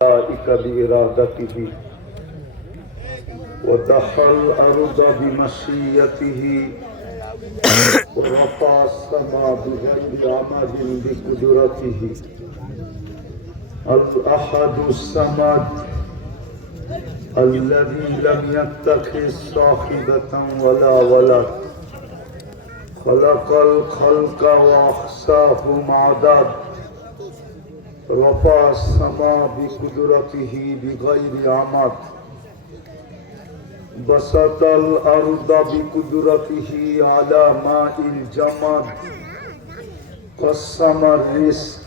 بإرادته ودحى الأرض بمشيته ورفع السماء بغير عمد بقدرته الأحد الصمد الذي لم يتخذ صاحبة ولا ولد خلق الخلق وأحصاهم عدد رفع السماء بقدرته بغير عمد بسط الأرض بقدرته على ماء الجمد قسم الرزق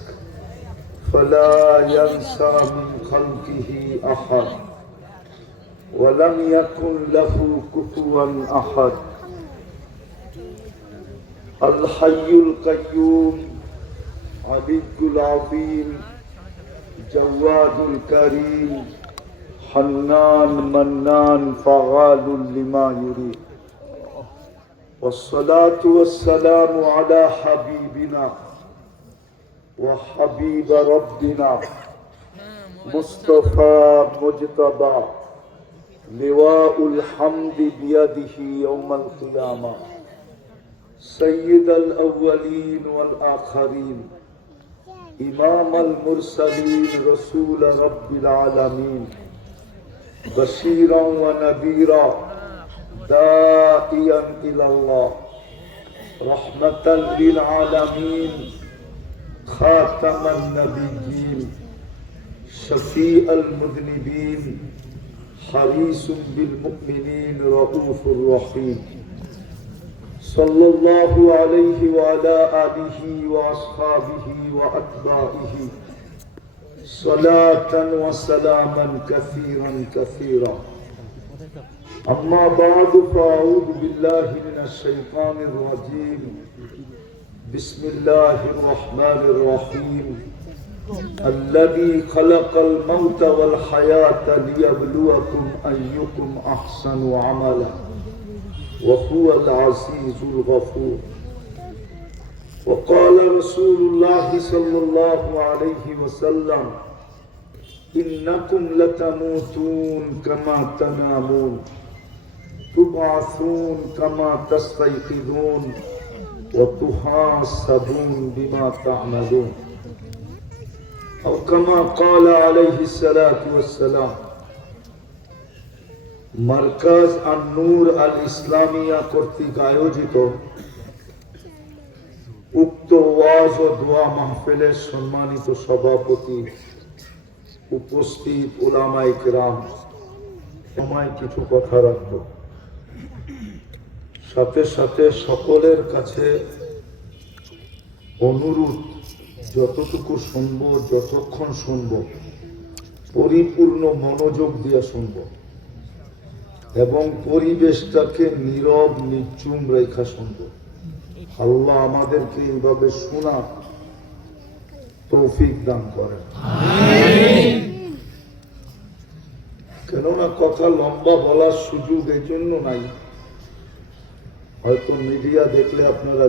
فلا ينسى من خلقه أحد ولم يكن له كفوا أحد الحي القيوم علي العظيم جواد الكريم حنان منان فعال لما يريد والصلاة والسلام على حبيبنا وحبيب ربنا مصطفى مجتبى لواء الحمد بيده يوم القيامة سيد الأولين والآخرين إمام المرسلين رسول رب العالمين بشيرا ونذيرا داعيا إلى الله رحمة للعالمين خاتم النبيين شفيع المذنبين حريص بالمؤمنين رؤوف رحيم صلى الله عليه وعلى آله وأصحابه وأتباعه صلاة وسلاما كثيرا كثيرا أما بعد فأعوذ بالله من الشيطان الرجيم بسم الله الرحمن الرحيم الذي خلق الموت والحياة ليبلوكم أيكم أحسن عملا وهو العزيز الغفور وقال رسول الله صلى الله عليه وسلم إنكم لتموتون كما تنامون تبعثون كما تستيقظون وتحاسبون بما تعملون أو كما قال عليه الصلاة والسلام মার্কাজ আন-নূর আল ইসলামিয়া কর্তৃক আয়োজিত উক্ত ওয়াজ ও দোয়া মাহফিলের সম্মানিত সভাপতি উপস্থিত উলামায়ে কেরাম সময় কিছু কথা রাখব সাথে সাথে সকলের কাছে অনুরোধ যতটুকু শুনবো যতক্ষণ শুনবো পরিপূর্ণ মনোযোগ দিয়ে শুনবো এবং পরিবেশটাকে নীরব নিচুম রেখা শুনব আল্লাহ আমাদেরকে এইভাবে শোনা তৌফিক দান করেন কেননা কথা লম্বা বলার সুযোগ এই জন্য নাই হয়তো মিডিয়া দেখলে আপনারা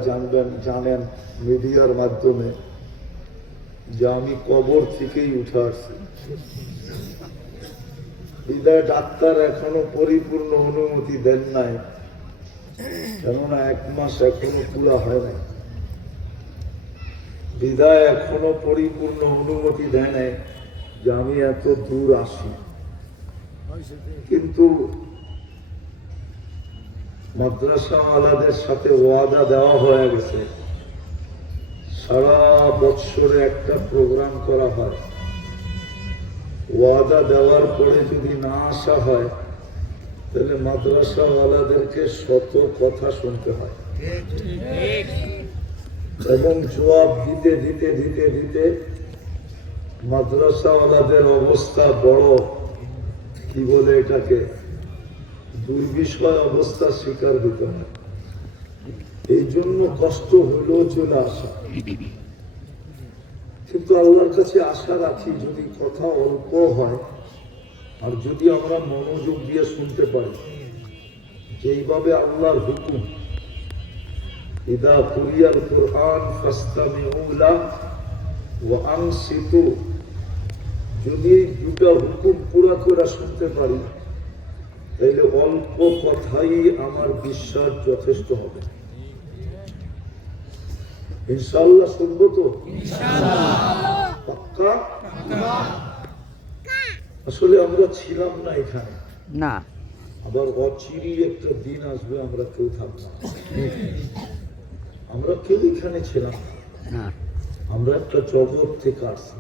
জানেন মিডিয়ার মাধ্যমে যে আমি কবর থেকেই উঠে আসছি বিদায় ডাক্তার এখনো পরিপূর্ণ অনুমতি দেন নাই কেননা 1 মাস এখনো পুরা হয় নাই বিদায় এখনো পরিপূর্ণ অনুমতি দেয় নাই যে আমি এত দূর আসি কিন্তু মাদ্রাসাওয়ালাদের সাথে ওয়াদা দেওয়া হয়ে গেছে সারা বছরে একটা প্রোগ্রাম করা হয় ওয়াদা দেওয়ার পরে যদি না আসা হয় তাহলে মাদ্রাসাওয়ালাদেরকে শত কথা শুনতে হয় এবং জবাব দিতে দিতে দিতে দিতে মাদ্রাসাওয়ালাদের অবস্থা বড় কি বলে এটাকে দুর্বিষয় অবস্থা শিকার দিতে হয় এই জন্য কষ্ট হইলেও চলে আসা কিন্তু আল্লাহর কাছে আশা রাখি যদি কথা অল্প হয় আর যদি আমরা মনোযোগ দিয়ে শুনতে পারি যেইভাবে আল্লাহর হুকুম ইদা কুরিয়াল কুরআন ফাসতামিউ লাহু ওয়া আনসিতু যদি এই দুটা হুকুম পুরা করে শুনতে পারি তাহলে অল্প কথাই আমার বিশ্বাস যথেষ্ট হবে। ইনশাআল্লাহ শুনবো তো? পাক্কা? আসলে আমরা ছিলাম না এখানে, না, আবার অচিরই একটা দিন আসবে আমরা কেউ থাকবো না। আমরা কেউ এখানে ছিলাম না। আমরা একটা জগৎ থেকে আসছি।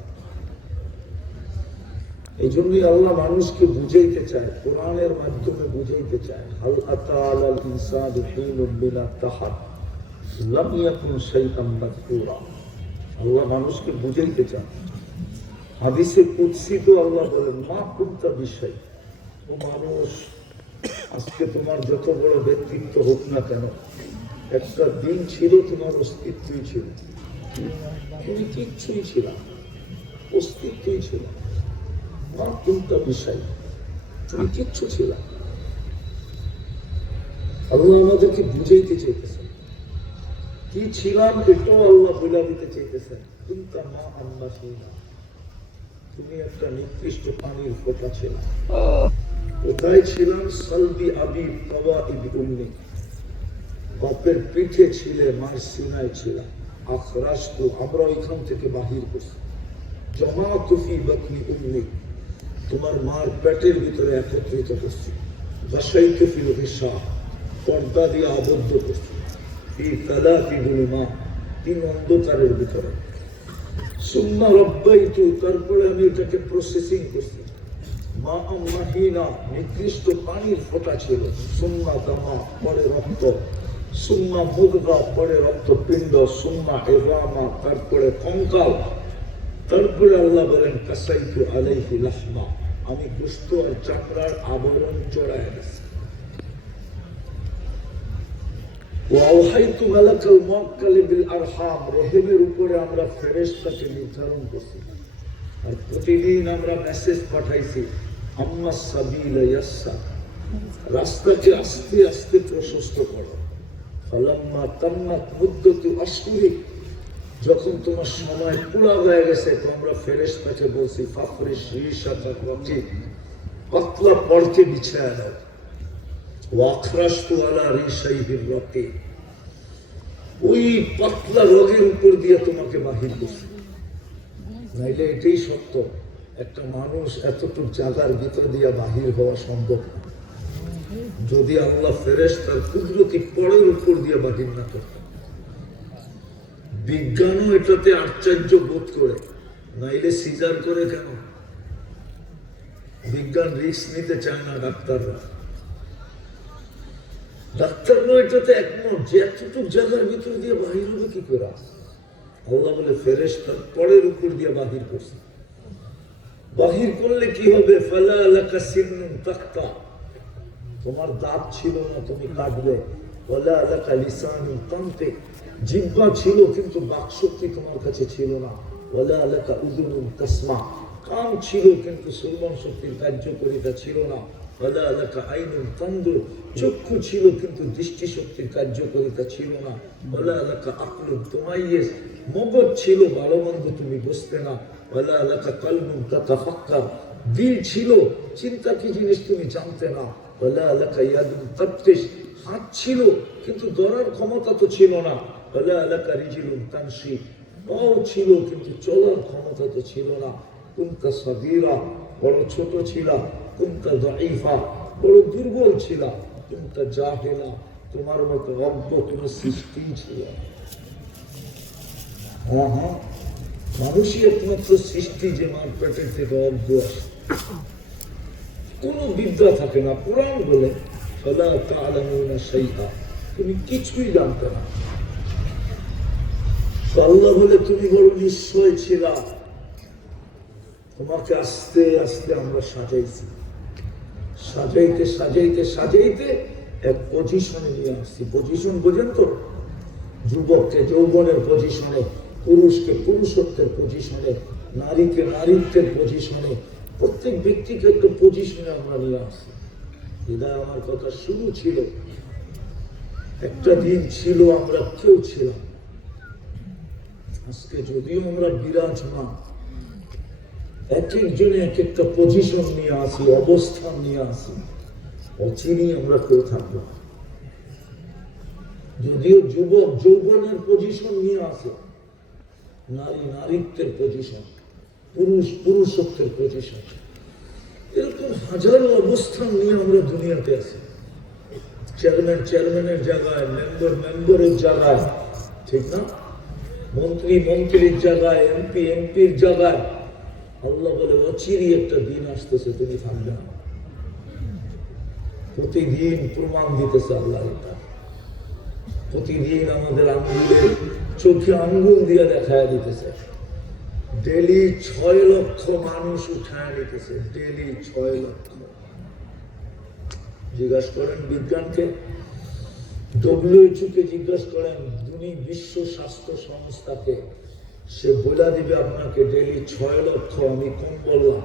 এই জন্যই আল্লাহ মানুষকে বুঝাইতে চায়, কোরআনের মাধ্যমে বুঝাইতে চায়। হাল আতা আলাল ইনসানি হিনুম মিনাত তাহার লাম ইয়াকুন শাইআন মাযকুরা। আল্লাহ মানুষকে বুঝাইতে চায়। হাদিসে কুদসি তো আল্লাহ বলেন, মা কুনতা বিশাই, ও মানুষ, আজকে তোমার যত বড় ব্যক্তিত্ব হোক না কেন, একটা দিন ছিল তোমার অস্তিত্বই ছিল, তুমি কিচ্ছুই ছিল, অস্তিত্বই ছিল। মা কুনতা বিশাই, তুমি কিচ্ছু ছিল। আল্লাহ আমাদেরকে বুঝাইতে চাইতেছেন কি ছিলাম, এটাও আল্লাহ বলে দিতে চাইতেছেন। কুনতা মা আম্মা ছিলা, তুমি একটা নিকৃষ্ট পানির ফোঁটা ছিল। কোথায় ছিলাম? সালবি আবি তাওয়াইব উম্মি, বাপের পিঠে ছিলে, মার সিনায় ছিলাম। আখরাজতু, আমরা ওইখান থেকে বাহির করছি। জামাতু ফি বাতনি উম্মি, তোমার মার পেটের ভিতরে একত্রিত করছি। গাসাইতু ফিল গিশা, পর্দা দিয়ে আবদ্ধ করছি। ফি সালাতি যুলুমাত, তিন অন্ধকারের ভিতরে। সুম্মা রাব্বাইতু, তারপরে আমি এটাকে প্রসেসিং করছি। মা আম্মাহিনা, নিকৃষ্ট পানির ফোঁটা ছিল। সুম্মা দামা, পরে রক্ত। সুম্মা মুদগা, পরে রক্তপিণ্ড। সুম্মা ইযামা, তারপরে কঙ্কাল। তারপরে আল্লাহ বলেন কাসাইতু আলাইহি লাহমা, আমি গোশত আর চামড়ার আবরণ চড়ায় গেছি। ওয়াওহাইতু মালাকাল মুওয়াক্কাল বিল আরহাম, রহিমের উপরে আমরা ফেরেশতাকে নির্ধারণ করছি। আর প্রতিদিন আমরা মেসেজ পাঠাইছি, আম্মা সাবিলা ইয়াসসা, রাস্তাকে আস্তে আস্তে প্রশস্ত করো। ফালাম্মা তাম্মাত মুদ্দাতু আশহুরি, যখন তোমার সময় পুরা হয়ে গেছে তো আমরা ফেরেশতাকে বলছি ফাফরিশ রিশাতাক রাকিব, পাতলা পর্দে বিছায়া দাও। ওয়াখরাজতু আলা রিশাইহির রাকিব, ওই পাতলা রগের উপর দিয়ে তোমাকে বাহির করছি। নাইলে এটাই সত্য, একটা মানুষ এতটুকু জায়গার ভিতর দিয়ে বাহির হওয়া সম্ভব না, যদি আল্লাহ ফেরেশতার কুদরতি পরের উপর দিয়ে বাহির না করত। বিজ্ঞানও এটাতে আশ্চর্য বোধ করে, নাইলে সিজার করে কেন? বিজ্ঞান রিস্ক নিতে চায় না ডাক্তাররা। ডাক্তাররা এটাতে একমত যে এতটুকু জায়গার ভিতর দিয়ে বাহির হবে কি করে? আল্লাহ বলে ফেরেশতার পরের উপর দিয়ে বাহির করছে। বাহির করলে কি হবে? ফালা লাকা সিন্নুন তাক্তা, তোমার দাঁত ছিল না, তুমি কাটবে। ওয়ালা লাকা লিসানুন তানতিক, জিহ্বা ছিল কিন্তু বাকশক্তি তোমার কাছে ছিল না। ওয়ালা লাকা উযুনুন তাসমা, কান ছিল কিন্তু শ্রবণ শক্তির কার্যকারিতা ছিল না। ওয়ালা লাকা আইনুন তানদুর, চক্ষু ছিল কিন্তু দৃষ্টি শক্তির কার্যকারিতা ছিল না। ওয়ালা লাকা আকলুন তুমাইয়িজ, মগজ ছিল, ভালো মন্দ তুমি বুঝতে না। ওয়ালা লাকা কলবুন তাতাফাক্কার, দিল ছিল, চিন্তা কি জিনিস তুমি জানতে না। ওয়ালা লাকা ইয়াদুন তাবতিশ, হাত ছিল কিন্তু ধরার ক্ষমতা তো ছিল না। ওয়ালা লাকা রিজলুন তামশি, পাও ছিল কিন্তু চলার ক্ষমতা তো ছিল না। কুনতা সাগীরা, বড় ছোট ছিল। কুনতা দাঈফা, বড় দুর্বল ছিল। কুনতা জাহিলা, তোমার মতো অজ্ঞ কোনো সৃষ্টি ছিল। হ্যাঁ হ্যাঁ, মানুষই একমাত্র সৃষ্টি যে মার পেটের থেকে অজ্ঞ আসে, কোনো বিদ্যা থাকে না। কোরআন বলে ফালা তা'লামুনা শাইআ, তুমি কিছুই জানতে না। আল্লাহ বলে তুমি বড় নিশ্চয় ছিল, তোমাকে আস্তে আস্তে আমরা সাজাইছি। সাজাইতে সাজাইতে সাজাইতে এক পজিশনে নিয়ে আসছি। পজিশন বোঝেন তো? যুবককে যৌবনের পজিশনে, পুরুষকে পুরুষত্বের পজিশনে, নারীকে নারীত্বের পজিশনে, প্রত্যেক ব্যক্তিকে একটা পজিশনে আমরা নিয়ে আসছি। এটা আমার কথা শুরু ছিল, একটা দিন ছিল আমরা কেউ ছিলাম। আজকে যদিও আমরা বিরাজমান, এক একজনে এক একটা পজিশন নিয়ে আসি, অবস্থান নিয়ে আসি, অচিরেই আমরা কেউ থাকবো। যদিও যুবক যৌবনের পজিশন নিয়ে আসে, নারী নারীত্বের পজিশন, পুরুষ পুরুষত্বের পজিশন, এরকম হাজারো অবস্থান নিয়ে আমরা দুনিয়াতে আছি। চেয়ারম্যান চেয়ারম্যানের জায়গায়, মেম্বার মেম্বারের জায়গায়, ঠিক না? মন্ত্রী মন্ত্রীর জায়গায়, এমপি এমপির জায়গায়। আল্লাহ বলে অচিরই একটা দিন আসতেছে, তুমি থাকবে না। প্রতিদিন প্রমাণ দিতেছে আল্লাহ এটা। প্রতিদিন আমাদের আঙ্গুলে, চোখে আঙ্গুল দিয়ে দেখায় দিতেছে। ডেলি 6 লক্ষ মানুষ উঠায় নিতেছে, ডেলি 6 লক্ষ। জিজ্ঞাসা করেন বিজ্ঞানকে, WHO কে জিজ্ঞাসা করেন, বিশ্ব স্বাস্থ্য সংস্থাকে, সে বলে দিবে আপনাকে ডেলি 6 লক্ষ, আমি কম বললাম,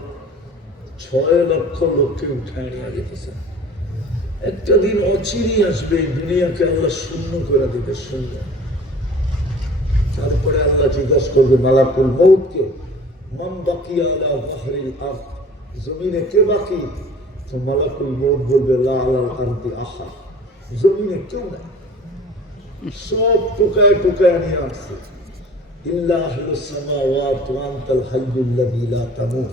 6 লক্ষ লোককে উঠায় নিয়ে যেতেছে। একটা দিন অচিরেই আসবে, দুনিয়াকে আল্লাহ শূন্য করে দিবে, শূন্য। তারপরে আল্লাহ জিজ্ঞাসা করবে মালাকুল মউতকে, মান বাকিয়া আলা যাহরিল আরদ, জমিনে কে বাকি? তো মালাকুল মউত বলবে লা আলাল আরদি আহাদ, জমিনে কেউ নাই, সব টুকায় টুকায় নিয়ে আসছে। ইল্লা আহলুস সামাওয়াত ওয়া আনতাল হাইয়ুল লাযী লা তামুত,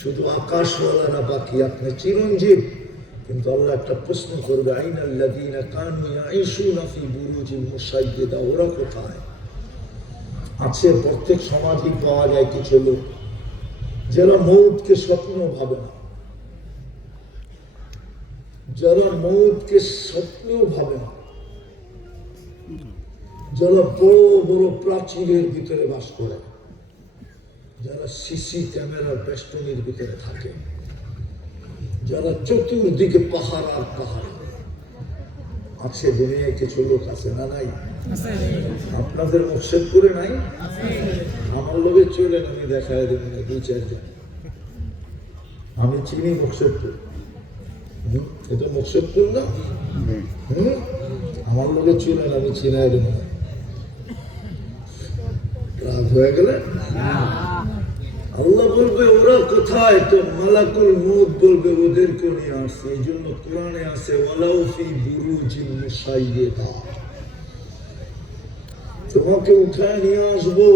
শুধু আকাশওয়ালারা বাকি, আপনি চিরঞ্জীব। কিন্তু আল্লাহ একটা প্রশ্ন করবে, আইনাল লাযীনা কানু ইয়াঈশুনা ফি বুরুজিন মুশাইয়্যাদা, ওরা কোথায় আছে? প্রত্যেক সমাজই পাওয়া যায় কিছু লোক যারা মৌতকে স্বপ্ন ভাবে না, যারা মৌতকে স্বপ্নেও ভাবে না, যারা বড় বড় প্রাচীরের ভিতরে বাস করে, যারা সিসি ক্যামেরার বেষ্টনীর ভিতরে থাকে, যারা চতুর্দিকে পাহাড় আর পাহাড় আছে। দুনিয়ায় কিছু লোক আছে না নাই? আপনাদের মুর্শিদপুরে নাই? আমার লোকে চলেন, আমি দেখায় দেবেন 2-4 জন। আমি চিনি মুর্শিদপুর, এটা মুর্শিদপুর না? আমার লোকে চলেন, আমি চিনাই দেব। রাগ হয়ে গেলে আল্লাহ বলবে ওরা কোথায়? তো মালাকুল মউত বলবে ওদেরকে নিয়ে আসছে। এই জন্য কোরআনে আছে ওয়ালাউ ফি বুরুজিন মুশাইয়্যাদা, তোমাকে উঠায় নিয়ে আসবো।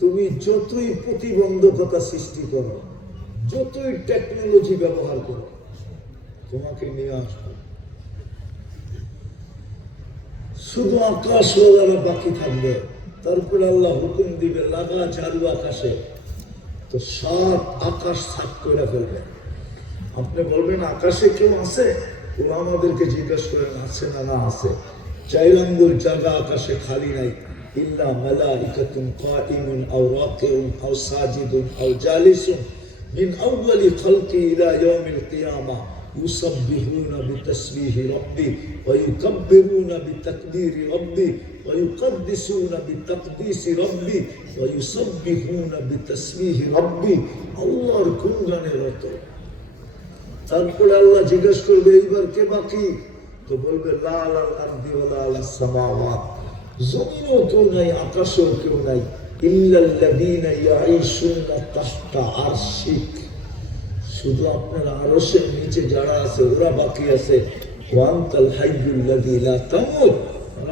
তুমি যতই প্রতিবন্ধকতা সৃষ্টি করো, যতই টেকনোলজি ব্যবহার করো, তোমাকে নিয়ে আসবো। শুধু আকাশওয়ালারা বাকি থাকবে। তারপরে আল্লাহ হুকুম দিবে লাগা ঝাড়ু আকাশে, তো 7 আকাশ সাফ করে ফেলবে। আপনি বলবেন আকাশে কেউ আছে? ও আমাদেরকে জিজ্ঞাসা করেন আছে না? না আছে। 4 আঙ্গুল জায়গা আকাশে খালি নাই। ইল্লা মালাইকাতুন কাইমুন আও রাকিউন আও সাজিদুন আও জালিসুন মিন আউয়ালি খালকি ইলা ইয়াউমিল কিয়ামাহ ইউসাব্বিহুনা বিতাসবিহি রাব্বি ওয়া ইউকাব্বিরুনা বিতাকবীরি রাব্বি ওয়া ইউকাদ্দিসুনা বিতাকদিসি রাব্বি ওয়া ইউসাব্বিহুনা বিতাসবিহি রাব্বি। আল্লাহর গুণগানে রত। তারপরে আল্লাহ জিজ্ঞাসা করবে এইবার কে বাকি? তো বলবে লা আলাল আরদি ওয়া লা আলাস সামাওয়াত, জমিনেও কেউ নাই, আকাশেও কেউ নাই। ইল্লাল্লাযীনা ইয়াঈশুনা তাহতা আরশিক, শুধু আপনার আরশের নিচে যারা আছে ওরা বাকি আছে। ওয়া আনতাল হাইয়ুল লাযী লা তামুত,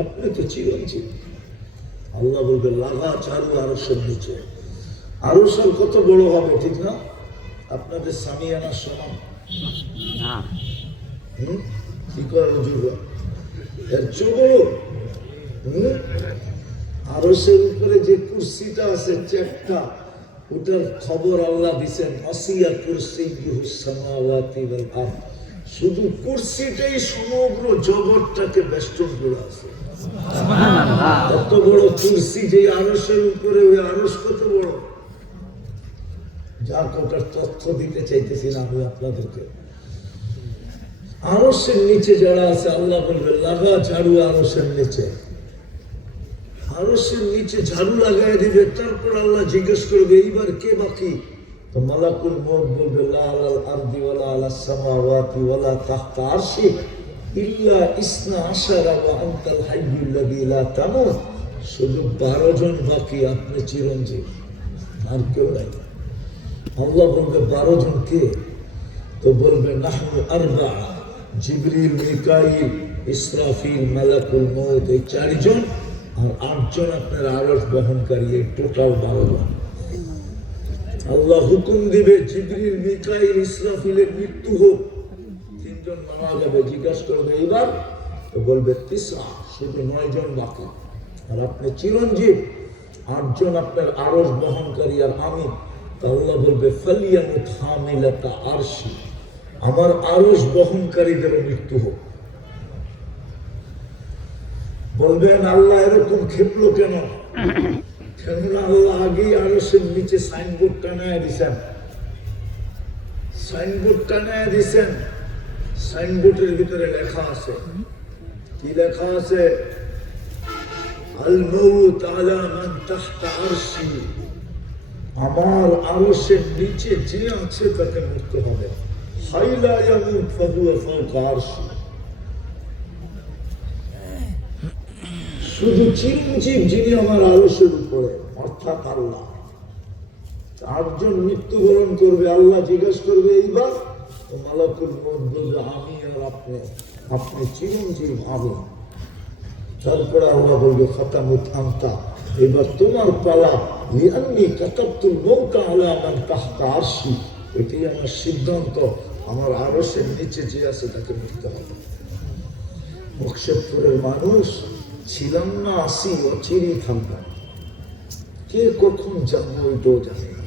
আপনি তো চিরঞ্জীব। আল্লাহ বলবে লাগা চারু আরশের নিচে। আরশ কত বড় হবে ঠিক না? আপনাদের সামিয়ানা সমান কি করে বুঝবো? এর চেয়ে বড়। আরশের উপরে যে কুরসিটা আছে চেকটা, ওটার খবর আল্লাহ দিছেন আসিয়া কুরসিয়্যুস সামাওয়াতি ওয়াল আরদ, শুধু কুরসিটাই সমগ্র জগৎটাকে বেষ্টন করে আছে। এত বড় কুরসি যে আরশের উপরে, ওই আরশ কত বড়, যার ওটার তথ্য দিতে চাইতেছি না আমি আপনাদেরকে। আরশের নিচে যারা আছে আল্লাহ বলবে লাগা ঝাড়ু আরশের নিচে। আরশের নিচে ঝাড়ু লাগাই দিবে। তারপর আল্লাহ জিজ্ঞেস করবে এইবার কে বাকি? তো মালাকুল মউত বলবে লা আলাল আরদি ওয়া লা আলাস সামাওয়াতি ওয়া লা তাহতা আরশি ইল্লা ইসনা আশারা ওয়া আনতাল হাইয়ুল লাযী লা তামুত, শুধু 12 জন বাকি, আপনি চিরঞ্জীব, আর কেউ নাই। আল্লাহ বলবে 12 জন কে? তো বলবে নাহনু আরবা, জিবরিল, মিকাইল, ইসরাফিল, মালাকুল মউত, এই 4 জন, আর 8 জন আপনার আরশ বহনকারী, এই টোটাল 12 জন। আল্লাহ হুকুম দিবে জিবরিল, মিকাইল, ইসরাফিলের মৃত্যু হোক, 3 জন মারা যাবে। জিজ্ঞাসা করবে এবার, তো বলবে 9, শুধু 9 জন বাকি। আর আপনি চিরঞ্জীব, 8 জন আপনার আরশ বহনকারী আর আমি। আল্লাহ বলবে ফালিয়ামুত হামিলাতা আরশি, আমার আরশ বহনকারীদের মৃত্যু হোক। বলবেন আল্লাহ এরকম ক্ষেপলো কেন? কেননা আল্লাহ আগেই আরশের নিচে সাইনবোর্ড টানায় দিছেন। সাইনবোর্ড টানায় দিছেন, সাইনবোর্ডের ভিতরে লেখা আছে, কি লেখা আছে? আল মউত আলা মান তাহতা আরশি, আমার আরশের নিচে যে আছে তাকে মৃত্যু হবে। হাইলা ইয়ামুত ফাহুয়া ফাওকা আরশি, শুধু চিরঞ্জীব যিনি আমার আরশের উপরে, অর্থাৎ আল্লাহ। 8 জন মৃত্যুবরণ করবে। আল্লাহ জিজ্ঞাসা করবে এইবার, তো মালাকুল মউত বলবে আমি আর আপনি, আপনি চিরঞ্জীব, আমি। তারপরে আল্লাহ বলবে ফাতামুত আনতা, এবার তোমার পালা। লিআন্নী কাতাবতুল মউতা আলা মান তাহতা আরশি, এটাই আমার সিদ্ধান্ত, আমার আরশের নিচে যে আছে তাকে মৃত্যু হবে। মকসেদপুরের মানুষ ছিলাম না, আসি, অচিরেই থাকতাম। কে কখন যাবো এটাও জানে না।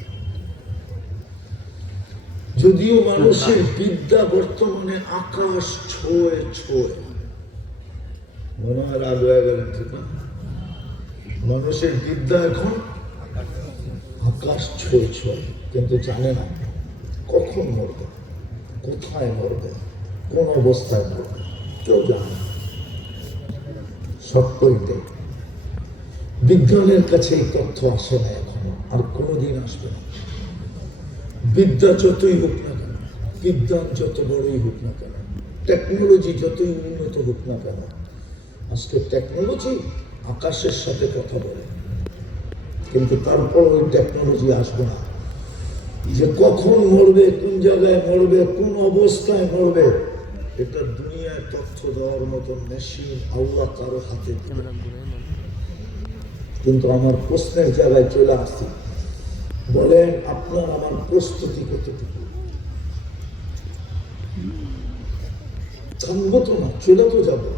যদিও মানুষের বিদ্যা বর্তমানে আকাশ ছোঁয়ে ছোঁয়ে, মনে হয় রাগ হয়ে গেলেন, ঠিক না? মানুষের বিদ্যা এখন আকাশ ছোঁয়ে ছোঁয়ে, কিন্তু জানে না কখন মরবে, কোথায় মরবে, কোন অবস্থায় মরবে, কেউ জানে না। সত্যইতে বিজ্ঞানের কাছে এই তথ্য আসে না এখনো, আর কোনোদিন আসবে না। বিদ্যা যতই হোক না কেন, বিজ্ঞান যত বড়ই হোক না কেন, টেকনোলজি যতই উন্নত হোক না কেন, আজকে টেকনোলজি আকাশের সাথে কথা বলে, কিন্তু তারপর ওই টেকনোলজি আসবে না যে কখন মরবে, কোন জায়গায় মরবে, কোন অবস্থায় মরবে। এটা দুনিয়ায় তথ্য দেওয়ার মতো মেশিন আল্লাহ কারো হাতে দিবে। কিন্তু আমার প্রশ্নের জায়গায় চলে আসছি, বলেন আপনার আমার প্রস্তুতি কতটুকু? থামবো তো না, চলে তো যাবো।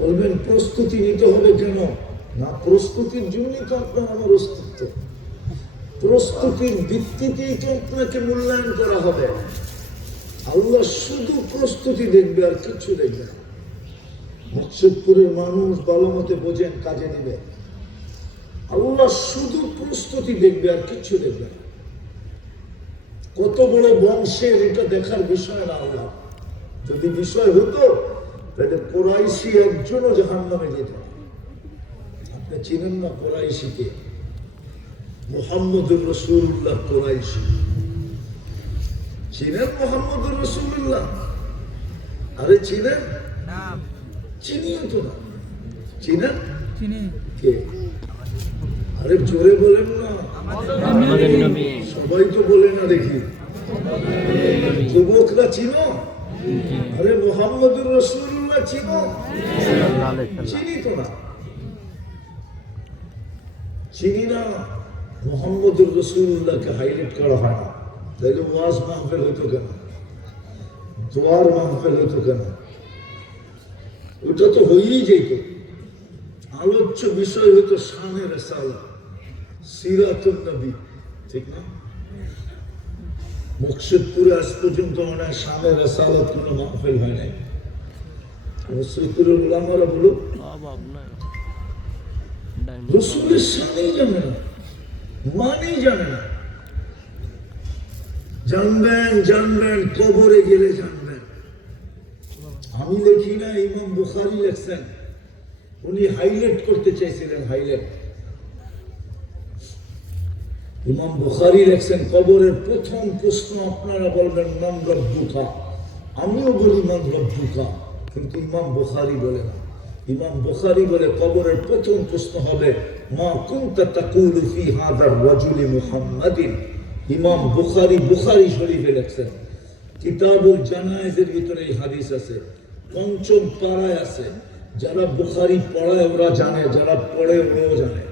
বলবেন প্রস্তুতি নিতে হবে কেন? না, প্রস্তুতির জন্যই তো আপনার আমার অস্তিত্ব। প্রস্তুতির ভিত্তিতেই তো আপনাকে মূল্যায়ন করা হবে। আল্লাহ শুধু প্রস্তুতি দেখবে, আর কিছু দেখবে না। মকসেদপুরের মানুষ ভালো মতে বোঝেন, কাজে নেবে। আল্লাহ শুধু প্রস্তুতি দেখবে, আর কিছু দেখবে না। কত বড় বংশের এটা দেখার বিষয় না আল্লাহ। যদি বিষয় হতো তাহলে কোরাইশি একজনও জাহান্নামে যেত না। আপনি চিনেন না কোরাইশিকে? মুহাম্মদুর রাসূলুল্লাহ কোরাইশি চিনেন? মুহাম্মদুর রাসূলুল্লাহ, আরে চিনেন? চিনিও তো না। চিনেন? কে? আরে জোরে বলেন না, সবাই তো বলে না দেখি। যুবকরা চিনো? আরে মুহাম্মদুর রাসূলুল্লাহ চিনো? চিনি তো না, চিনি না। মুহাম্মদুর রাসূলুল্লাহকে হাইলাইট করা হয় না, তাহলে ওয়াজ মাহফিল হতো কেন? দোয়ার মাহফিল হতো কেন? ওটা তো হয়েই যেত। আলোচ্য বিষয় হতো শানে রিসালাত, সিরাতুন নবী, ঠিক না? মকসেদপুরে আজ পর্যন্ত মনে হয় শানে রিসালাত কোনো মাহফিল হয় নাই। মকসেদপুরের উলামারা বলো রাসূলের শানেই জানে না, মানেই জানে না। জানবেন জানবেন, কবরে গেলে জানবেন। আমি লিখি না, ইমাম বুখারী লেখছেন। উনি হাইলাইট করতে চাইছিলেন, হাইলাইট। ইমাম বুখারী লেখছেন, কবরের প্রথম প্রশ্ন আপনারা বলবেন মান রব্বুকা। আমিও বলি মান রব্বুকা, কিন্তু ইমাম বুখারী বলে না। ইমাম বুখারী বলে কবরের প্রথম প্রশ্ন হবে মা কুনতা তাকুলু ফি হাযার রাজুলি মুহাম্মাদিন ইমাম বুখারী শরীফে লেখছেন, কিতাবুল জানায়েজের ভিতরে এই হাদিস আছে, পঞ্চম পারায় আছে। যারা বুখারী পড়ায় ওরা জানে, যারা পড়ে ওরাও জানে।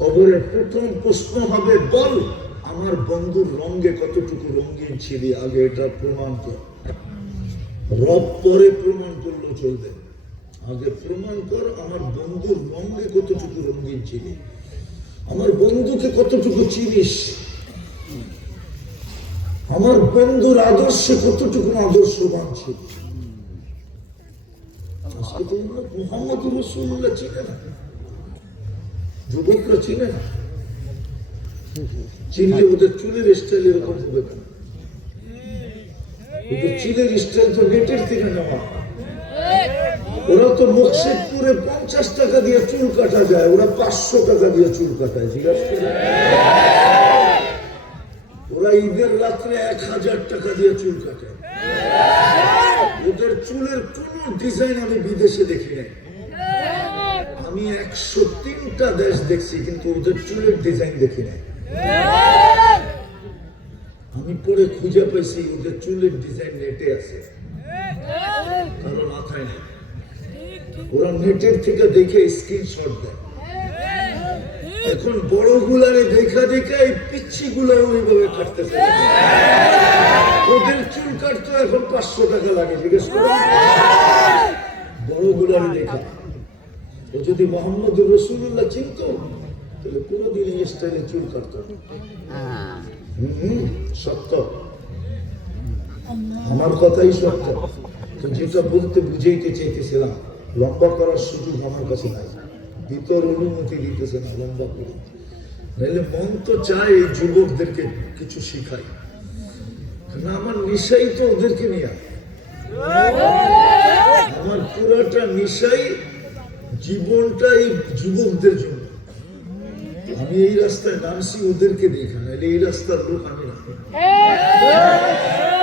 কবরের প্রথম প্রশ্ন হবে, বল আমার বন্ধুর রঙে কতটুকু রঙিন ছিলি, আগে এটা প্রমাণ কর। রব পরে প্রমাণ করলেও চলবে, আগে প্রমাণ কর আমার বন্ধুর রঙে কতটুকু রঙিন ছিলি, আমার বন্ধুকে কতটুকু চিনিস, আমার বন্ধুর আদর্শে কতটুকু আদর্শবান ছিল। আজকে তো মুহাম্মদুর রাসূলুল্লাহ চিনে না, যুবকরা চিনে না। চিনলে ওদের চুলের স্টাইল এরকম হবে কেন? ওদের চুলের স্টাইল তো নেটের থেকে নেওয়া। ওরা তো মুকসিদপুরে 50 টাকা দিয়ে চুল কাটা যায়, ওরা 500 টাকা দিয়ে চুল কাটায়। জিজ্ঞাসা করে ওরা ঈদের রাত্রে 1000 টাকা দিয়ে চুল কাটায়। ওদের চুলের কোন ডিজাইন আমি বিদেশে দেখি নাই। আমি 103টা দেশ দেখছি, কিন্তু ওদের চুলের ডিজাইন দেখি নাই। আমি পরে খুঁজে পাইছি ওদের চুলের ডিজাইন নেটে আছে, কারো মাথায় নেই। ওরা নেটের থেকে দেখে স্ক্রিনশট দেয়। এখন বড় গুলারে দেখা দেখা এই পিচ্ছি গুলা ওইভাবে কাটতেছে। ওদের চুল কাটতো এখন 500 টাকা লাগে। জিজ্ঞেস করে বড় গুলারে দেখা। ও যদি মুহাম্মদুর রাসূলুল্লাহ চিনত তাহলে কোনোদিন এই স্টাইলে চুল কাটতো। সত্য, আমার কথাই সত্য। তো যেটা বলতে বুঝাইতে চাইতেছিলাম, লম্বা করার সুযোগ আমার কাছে নাই, ভিতর অনুমতি দিতেছে না লম্বা করে। নাহলে মন তো চায় এই যুবকদেরকে কিছু শিখাই, না আমার নিশাই তো ওদেরকে নিয়ে। আমার পুরাটা নিশাই, জীবনটা এই যুবকদের জন্য। আমি এই রাস্তায় নামছি ওদেরকে দেখা, নাহলে এই রাস্তার লোক আমি না।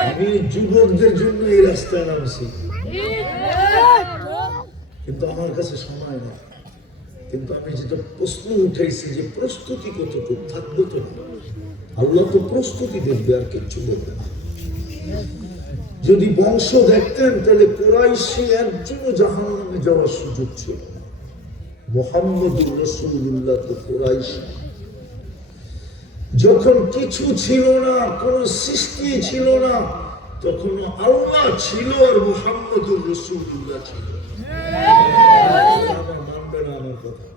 আমি যুবকদের জন্য এই রাস্তায় নামছি, কিন্তু আমার কাছে সময় নেই। কিন্তু আমি যেটা প্রশ্ন উঠাইছি যে প্রস্তুতি কতটুকু থাকবে, তো আল্লাহ তো প্রস্তুতি দেখবে, আর কিচ্ছু দেখবে না। যদি বংশ দেখতেন তাহলে কুরাইশি একজনও জাহান্নামে যাওয়ার সুযোগ ছিল না। মুহাম্মদুর রাসূলুল্লাহ তো কুরাইশি। যখন কিছু ছিল না, কোন সৃষ্টি ছিল না, তখন আল্লাহ ছিল আর মুহাম্মদুর রাসূলুল্লাহ ছিল। আমার মানবে না আমার কথা,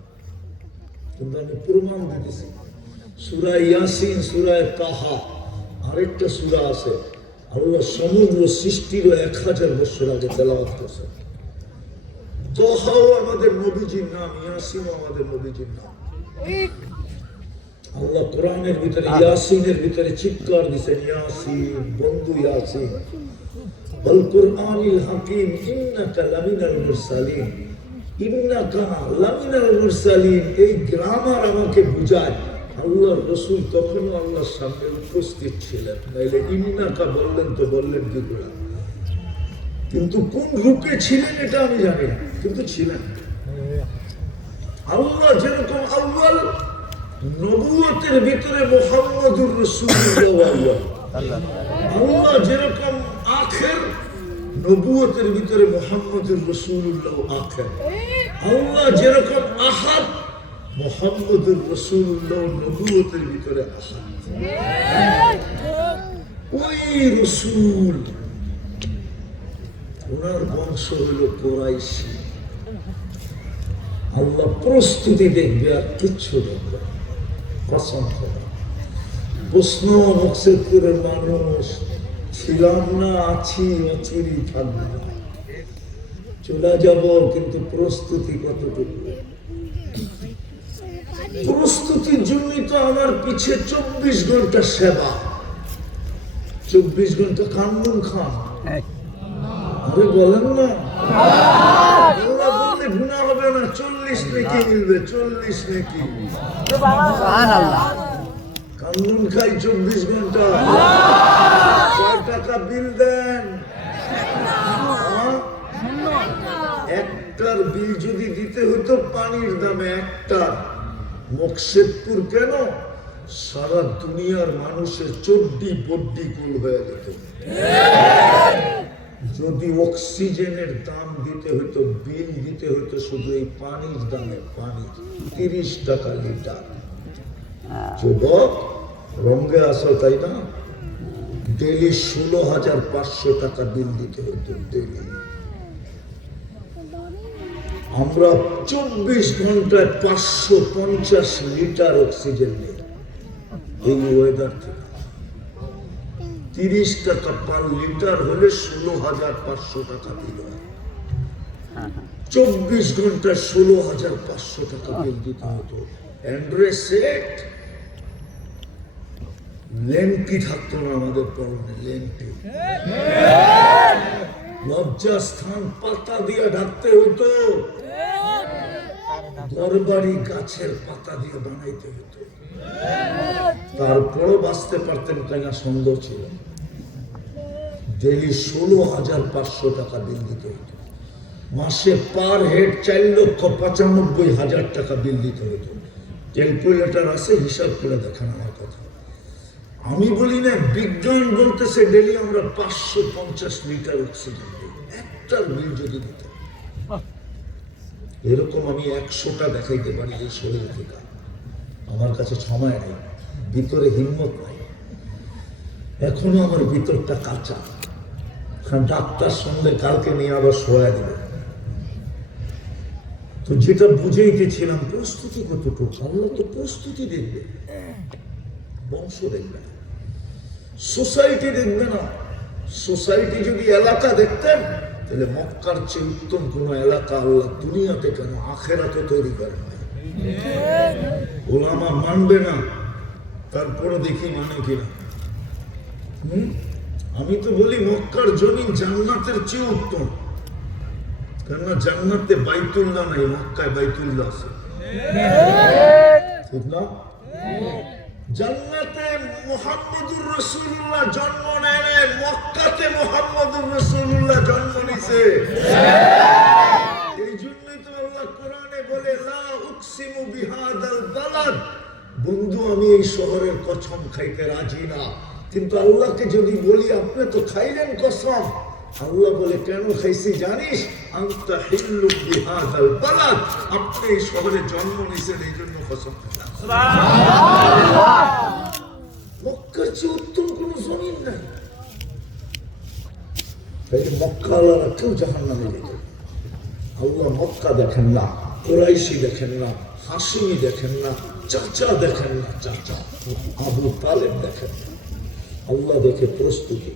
কিন্তু আমি প্রমাণ দিতেছি। সূরা ইয়াসিন, সূরা তাহা, আরেকটা সূরা আছে, আল্লাহ সমগ্র সৃষ্টিরও 1000 বছর আগে তেলাওয়াত করছে। তাহাও আমাদের নবীজির নাম, ইয়াসিনও আমাদের নবীজির নাম। আল্লাহ কোরআনের ভিতরে ইয়াসিনের ভিতরে চিৎকার দিয়েছেন, ইয়াসিন বন্ধু ইয়াসিন, আল কুরআনিল হাকিম, ইন্নাকা লামিনাল মুরসালিন। ইন্নাকা লামিনাল মুরসালিন, এই গ্রামার আমাকে বুঝায় আল্লাহর রাসূল তখনও আল্লাহর সামনে উপস্থিত ছিলেন, নাইলে ইন্নাকা বললেন তো বললেন কি করে। কিন্তু কোন রূপে ছিলেন এটা আমি জানি না, কিন্তু ছিলেন। আল্লাহ যেরকম আউয়াল, নবুয়তের ভিতরে মুহাম্মদুর রাসূলুল্লাহ। আল্লাহ যেরকম আখের, নবুয়তের ভিতরে মুহাম্মদুর রাসূলুল্লাহ আখের। আল্লাহ যেরকম আহাদ, মুহাম্মদুর রাসূলুল্লাহ নবুয়তের ভিতরে আহাদ। ওই রাসূল, ওনার বংশ হইল কুরাইশি। আল্লাহ প্রস্তুতি দেখবে আর কিচ্ছু দেখবে না। কসম করে প্রশ্ন, মকসেদপুরের মানুষ ছিলাম না, আছি, অচিরেই থাকবো না, চলে যাব, কিন্তু প্রস্তুতি কতটুকু? প্রস্তুতির জন্যই তো আমার পিছে 24 ঘন্টা সেবা, 24 ঘন্টা কান্দুন খান। আরে বলেন না, আল্লাহ বললে গুনাহ হবে না, 40 নেকি মিলবে, 40 নেকি। কান্দুন খাই 24 ঘন্টা। কয় টাকা বিল দেন? একটার বিল যদি দিতে হতো পানির দামে, একটার। মকসেদপুর কেন? সারা দুনিয়ার মানুষের চড্ডি বড্ডি গোল হয়ে যেত। যদি অক্সিজেনের দাম দিতে হইতো, বিল দিতে হইতো শুধু এই পানির দামে, পানি 30 টাকা লিটার। যুবক রঙে আসো তাই না? ডেলি 16,500 টাকা বিল দিতে হইতো ডেলি। আমরা 24 ঘন্টায় 550 লিটার অক্সিজেন নেই এই ওয়েদার থেকে। 30 টাকা পার লিটার হলে 16,500 টাকা বিল হয়। 24 ঘন্টায় 16,500 টাকা বিল দিতে হতো। অ্যান্ড্রেসেট লেন্টি থাকতো না আমাদের পরনে, লেন্টি। লজ্জাস্থান পাতা দিয়ে ঢাকতে হতো, দরবারি গাছের পাতা দিয়ে বানাইতে হতো। তারপরও বাঁচতে পারতেন কিনা সন্দেহ ছিল। ডেলি 16,500 টাকা বিল দিতে হতো। মাসে পার হেড 4,95,000 টাকা বিল দিতে হতো। ক্যালকুলেটর আছে, হিসাব করে দেখেন আমার কথা। আমি বলি না, বিজ্ঞান বলতেছে ডেলি আমরা 550 লিটার অক্সিজেন দিই। একটার বিল যদি দিতে, এরকম আমি 100টা দেখাইতে পারি এই শরীর থেকে। আমার কাছে সময় নেই, ভিতরে হিম্মত নাই, এখনো আমার ভিতরটা কাঁচা। ডাক্তার শুনলে কালকে নিয়ে আবার শোয়া দিবে। তো যেটা বুঝেই গেছিলাম, প্রস্তুতি কতটুকু। আল্লাহ তো প্রস্তুতি দেখবে, বংশ দেখবে না, সোসাইটি দেখবে না। সোসাইটি যদি এলাকা দেখতেন, তাহলে মক্কার চেয়ে উত্তম কোন এলাকা আল্লাহ দুনিয়াতে কেন আখেরাতে তৈরি করেন না। ওলামা মানবে না, তারপরে দেখি মানে কিনা। আমি তো বলি মক্কার জমিন জান্নাতের চেয়ে উত্তম, কেননা জান্নাতে বাইতুল্লাহ নাই, মক্কায় বাইতুল্লাহ আছে, ঠিক না? জান্নাতে মুহাম্মদুর রাসূলুল্লাহ জন্ম নেন, মক্কাতে মুহাম্মদুর রাসূলুল্লাহ জন্ম নিছে। এই জন্যই তো আল্লাহ কোরআনে বলে, লা উকসিমু বিহাদাল বালাদ, বন্ধু আমি এই শহরের কসম খাইতে রাজি না। কিন্তু আল্লাহকে যদি বলি, আপনি তো খাইলেন কসম, আল্লাহ বলে কেন খাইছি জানিস? আনতা হিল্লু বিহাদাল বালাদ, আপনি এই শহরে জন্ম নিছেন এই জন্য কসম খাইলাম। মক্কার চেয়ে উত্তম কোন জমিন নাই। তাই মক্কা আল্লাহরা কেউ জাহান্নামে যেত। আল্লাহ মক্কা দেখেন না, কুরাইশি দেখেন না, হাশিমি দেখেন না, চাচা দেখেন না, চাচা আবু তালেব দেখেন না। আল্লাহ দেখে প্রস্তুতি।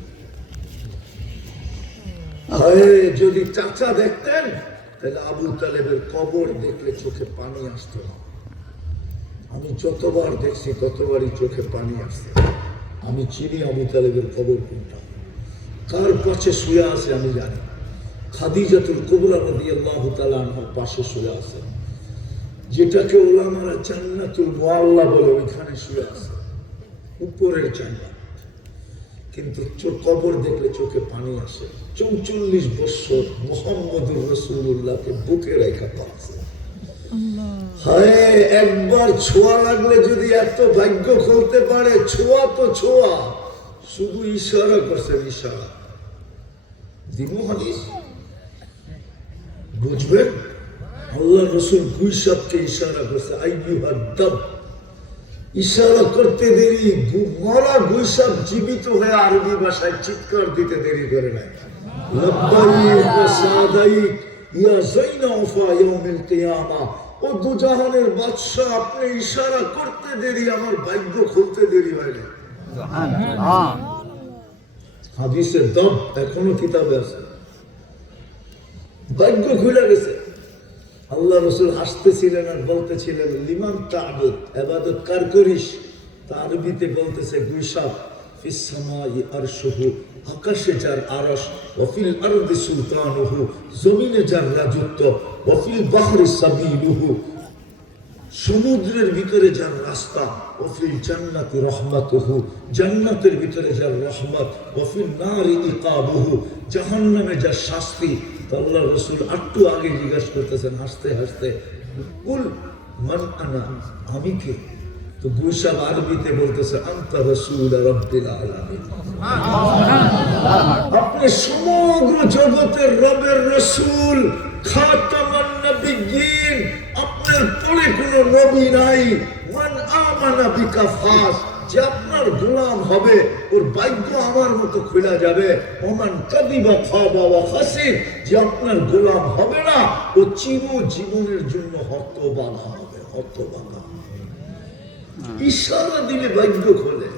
যদি চাচা দেখতেন, তাহলে আবু তালেবের কবর দেখলে চোখে পানি আসতো না। আমি যতবার দেখছি ততবারই চোখে পানি আসছে। আমি চিনি আবু তালেবের কবর কোনটা, কার পাশে শুয়ে আছে আমি জানি। খাদিজাতুল কুবরা রাদিয়াল্লাহু তাআলা আনহার পাশে শুয়ে আছে, যেটাকে ওলামারা জান্নাতুল মুআল্লা বলে, ওইখানে শুয়ে আছে, উপরের জান্নাত। কিন্তু কবর দেখলে চোখে পানি আসে। 44 বছর মুহাম্মদুর রাসূলুল্লাহকে বুকে রেখা পাচ্ছে। হায়, একবার ছোঁয়া লাগলে যদি এত ভাগ্য খুলতে পারে, ছোঁয়া তো ছোঁয়া, শুধু ইশারা করছেন, ইশারা। দিমু হাদিস বুঝবেন? আল্লাহ রসুল গুইসাবকে ইশারা করছে, আইয়ুহাদ দাব। ইশারা করতে দেরি, মরা গুইসাব জীবিত হয়ে আরবি ভাষায় চিৎকার দিতে দেরি করে নাই। লাব্বাইক ওয়া সাদাইক ইয়া যাইনাফা ইয়াউমিল কিয়ামা। ও দুজাহানের বাদশা, আপনি ইশারা করতে দেরি, আমার ভাগ্য খুলতে দেরি হয় না। সুবহানাল্লাহ। হাদিসের দাম এখনো কিতাবে আছে, ভাগ্য খুলে গেছে। আল্লাহ রসুল হাসতেছিলেন আর বলতেছিলেন, লিমান তা'বুদ, ইবাদত কার করিস? তা আরবিতে বলতেছে গুইসাব, ফিস সামাই আরশুহু, আকাশে যার আরশ, ওয়া ফিল আরদি সুলতানুহু, জমিনে যার রাজত্ব, ওয়া ফিল বাহরি সাবিলুহু, সমুদ্রের ভিতরে যার রাস্তা, ওয়া ফিল জান্নাতি রাহমাতুহু, জান্নাতের ভিতরে যার রহমত, ওয়া ফিল নারি ইকাবুহু, জাহান্নামে যার শাস্তি। আল্লাহ রসুল একটু আগে জিজ্ঞাসা করতেছেন হাসতে হাসতে, কুল মান আনা, আমি কে? তো গুইসাব আরবিতে বলতেছে আনতা রাসূল রাব্বিল আলামিন, আপনি সমগ্র জগতের রবের রাসূল, খাতামান নবিয়্যিন, আপনার পরে কোনো নবী নাই। মান আমানা বিকা ফাস, যে আপনার গোলাম হবে ওর ভাগ্য আমার মতো খোলা যাবে। ওমান কাদিবা খাবা ওয়া খাসির, যে আপনার গোলাম হবে না ও চিরজীবনের জন্য হতবাগা হবে, হতবাগা। ইশারা দিলে ভাগ্য খোলে,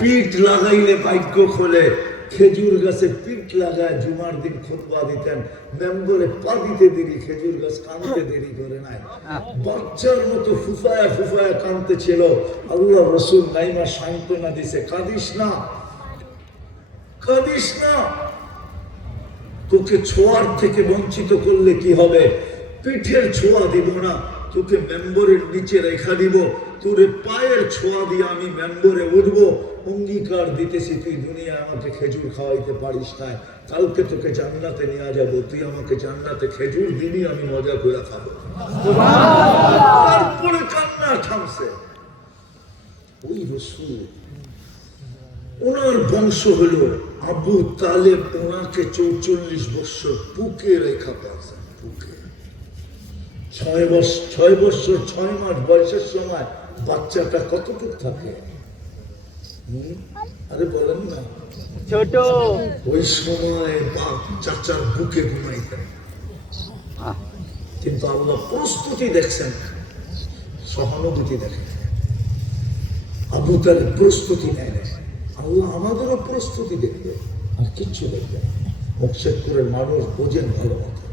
পিঠ লাগাইলে ভাগ্য খোলে। খেজুর গাছে পিঠ লাগায় জুমার দিন খুতবা দিতেন, মেম্বরে পা দিতে দেরি, খেজুর গাছ কাঁদতে দেরি করে নাই, বাচ্চার মতো ফুফায়া ফুফায়া কাঁদতে ছিল। আল্লাহ রসুল নাইমা সান্ত্বনা দিছে, কাঁদিস না, কাঁদিস না, তোকে ছোঁয়ার থেকে বঞ্চিত করলে কি হবে? পিঠের ছোঁয়া দিব না, তোকে মেম্বরের নিচে রেখা দিব, তোরে পায়ের ছোঁয়া দিয়ে আমি মেম্বরে উঠবো। অঙ্গীকার দিতেছি, তুই দুনিয়া আমাকে খেজুর খাওয়াইতে পারিস না, কালকে তোকে জান্নাতে নিয়ে যাবো, তুই আমাকে জান্নাতে খেজুর দিবি, আমি মজা করে খাবো। তারপরে কান্না থামছে। ওই রসুল, ওনার বংশ হলো আবু তালেব, ওনাকে 44 বছর বুকে রেখা পাচ্ছেন, বুকে। 6 বছর 6 মাস বয়সের সময় বাচ্চাটা কতটুকু থাকে? আরে বলেন না, ছোট। ওই সময় বাপ চাচার বুকে ঘুমাইতেন, কিন্তু আল্লাহ প্রস্তুতি দেখছেন, সহানুভূতি দেখেন। আবু তালেব প্রস্তুতি নেয়, আল্লাহ আমাদেরও প্রস্তুতি দেখবে, আর কিচ্ছু দেখবে। মুকশেদপুরের মানুষ বোঝেন ভালো কথা।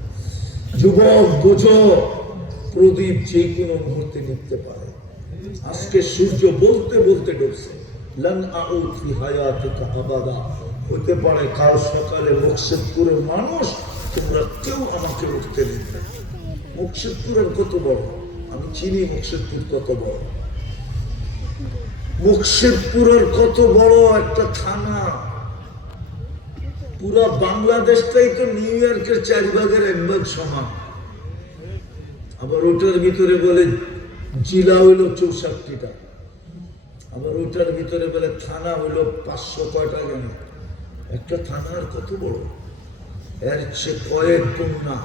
যুবক বোঝো, প্রদীপ যে কোনো মুহূর্তে নিতে পারে। আজকে সূর্য বলতে বলতে ডুবছে, লান আউদ ফি হায়াতিকা আবাদা, হতে পারে কাল সকালে মুকশেদপুরের মানুষ তোমরা কেউ আমাকে উঠতে দিবে। মুকশেদপুরের কত বড়, আমি চিনি মুকশেদপুর কত বড়। মুকশেদপুরের কত বড় একটা থানা, পুরা বাংলাদেশটাই তো নিউ ইয়র্কের 4 ভাগের 1 ভাগ সমান। আবার ওটার ভিতরে বলে জেলা হইল 64টা, আবার ওটার ভিতরে বলে থানা হইল 500 কয়টা জানি। একটা থানার কত বড়, এর চেয়ে কয়েক গুণ না,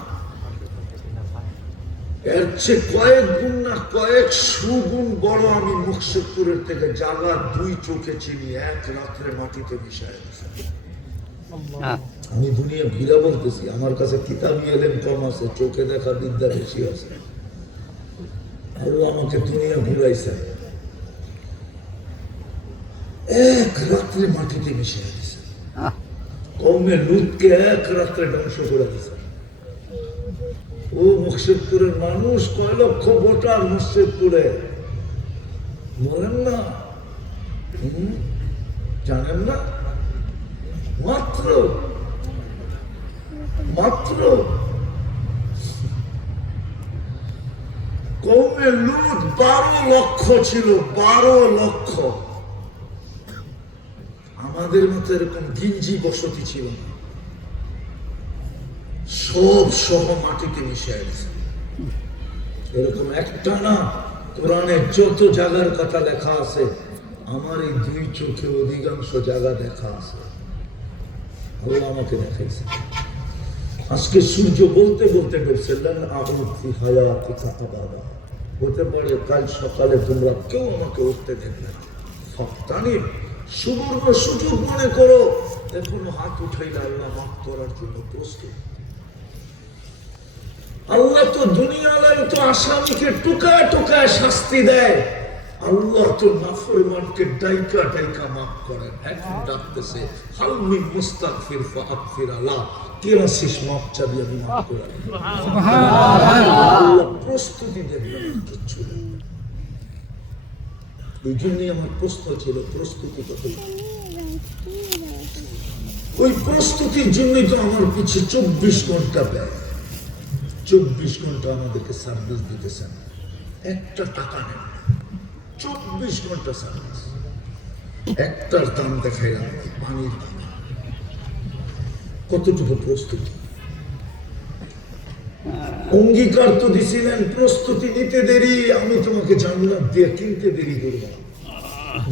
এর চেয়ে কয়েক গুণ না, কয়েক সুগুণ বড় আমি মুকশেদপুরের থেকে জায়গা 2 চোখে চিনি, 1 রাত্রে মাটিতে মিশায়। আমি দুনিয়া ঘুরা বলতেছি, আমার কাছে কিতাবি এলেম কম আছে, চোখে দেখা বিদ্যা বেশি আছে। আল্লাহ আমাকে দুনিয়া ঘুরাইছে, 1 রাত্রে মাটিতে মিশিয়ে দিছে। কওমে লুতকে 1 রাত্রে ধ্বংস করে দিছে। ও মুকশেদপুরের মানুষ, কয় লক্ষ ভোটার মুকশেদপুরে, বলেন না, জানেন না? মাত্র কওমে লুত 12 লক্ষ ছিল, 12 লক্ষ। আমাদের মতো এরকম গিঞ্জি বসতি ছিল না, সব সহ মাটিতে মিশে গেছে। এরকম একটা না, কোরআনে যত জায়গার কথা লেখা আছে, আমার এই 2 চোখে অধিকাংশ জায়গা দেখা আছে, আল্লাহ আমাকে দেখাইছে। আজকে সূর্য বলতে বলতে ডুবছে, লান আউদ ফি হায়াতিকা আবাদা, হতে পারে কাল সকালে তোমরা কেউ আমাকে উঠতে দেখবে না। ফাতানিব, সুবর্ণ সুযোগ মনে করো, এখনো হাত উঠাইলে আল্লাহ মাফ করার জন্য প্রস্তুত। আল্লাহ তো দুনিয়ার তো আসামিকে টুকায় টুকায় শাস্তি দেয়, আল্লাহ তো নাফরমানকে ডাইকা ডাইকা মাফ করেন। এখন ডাকতেছে, হাল মিন মুস্তাগফির ফাগফির আলা, 83 মাফ চাবি আমি মাফ করে দেব। আল্লাহ প্রস্তুতি দেখবেন, কিচ্ছু না। এই জন্যই আমার প্রশ্ন ছিল, প্রস্তুতি কত? ওই প্রস্তুতির জন্যই তো আমার পিছিয়ে 24 ঘন্টা ব্যয়। 24 ঘন্টা আমাদেরকে সার্ভিস দিতেছেন, একটা টাকা নেন, 24 ঘন্টা সার্ভিস। একটার দাম দেখাইলাম, পানির দাম। কতটুকু প্রস্তুতি? অঙ্গীকার তো দিছিলেন, প্রস্তুতি নিতে দেরি, আমি তোমাকে জান্নাত দিয়ে কিনতে দেরি করব।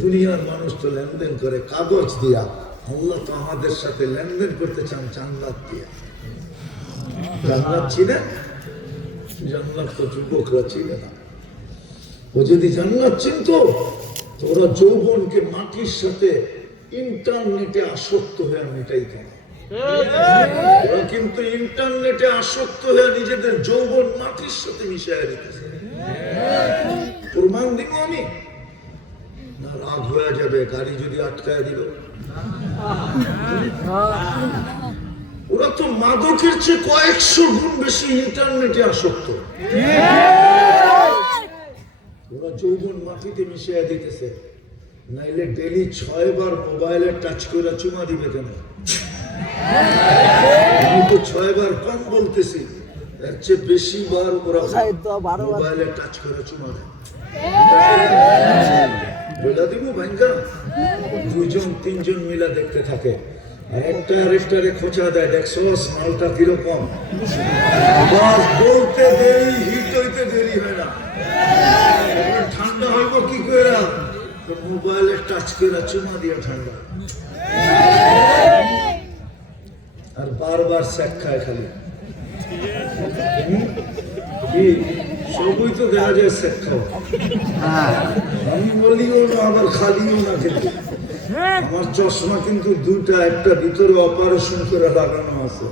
দুনিয়ার মানুষ তো লেনদেন করে কাগজ দিয়া, আল্লাহ তো আমাদের সাথে লেনদেন করতে চান জান্নাত দিয়া। জান্নাত চিনে? জান্নাত তো যুবকরা চিনে না। ও যদি জান্নাত চিনত, তো ওরা যৌবনকে মাটির সাথে ইন্টারনেটে আসক্ত হয়ে মিটাইত না। ওরা কিন্তু ইন্টারনেটে আসক্ত হয়ে নিজেদের যৌবন মাটির সাথে মিশাইয়া দিতেছে। প্রমাণ দিব আমি না? রাগ হয়ে যাবে গাড়ি যদি আটকায় দিল। ওরা তো মাদকের চেয়ে কয়েকশো গুণ বেশি ইন্টারনেটে আসক্ত। ওরা যৌবন মাটিতে মিশিয়ে দিতেছে। নাইলে ডেলি 6 বার মোবাইলে টাচ করে চুমা দিবে কেন? আমি তো 6 বার কম বলতেছি, এর চেয়ে বেশি বার ওরা মোবাইলে টাচ করে চুমা দেয়। বলে দিব ভাঙ্গা, 2-3 মিলা দেখতে থাকে, আরেকটারে খোঁচা দেয়, দেখছস মালটা কিরকম। বলতে দেরি, হিট হইতে দেরি হয় না। ঠান্ডা হইব কি করে? মোবাইলে টাচ করে চুমা দিয়ে ঠান্ডা। আর বারবার স্যাক খায় খালি। কি সবই তো দেখা যায় স্যাক খাওয়া। আমি বলিও না আবার খালিও না, কিন্তু আমার চশমা কিন্তু দুটা, একটা ভিতরে অপারেশন করে লাগানো আছে।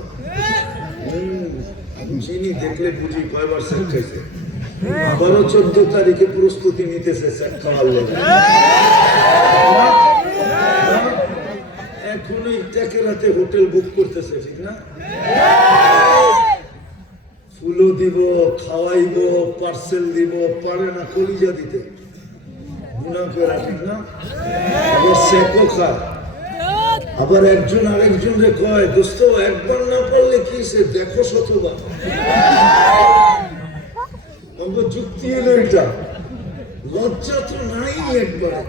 আমি চিনি, দেখলে বুঝি কয়বার স্যাক খাইছে। আবারও 14 তারিখে প্রস্তুতি নিতেছে স্যাক খাওয়ার লেগে। এখন এই রাতে হোটেল বুক করতেছে, ঠিক না? ফুলও দিব, খাওয়াইব, পার্সেল দিব, পারে না কলিজা দিতে, গুনাহ করে, ঠিক না? আবার স্যাকও খায়। আবার একজন আরেকজন রে কয়, দোস্ত একবার না পারলে কি সে দেখো শতবার। যুক্তি হলো এটা। লজ্জা তো নাই একবার।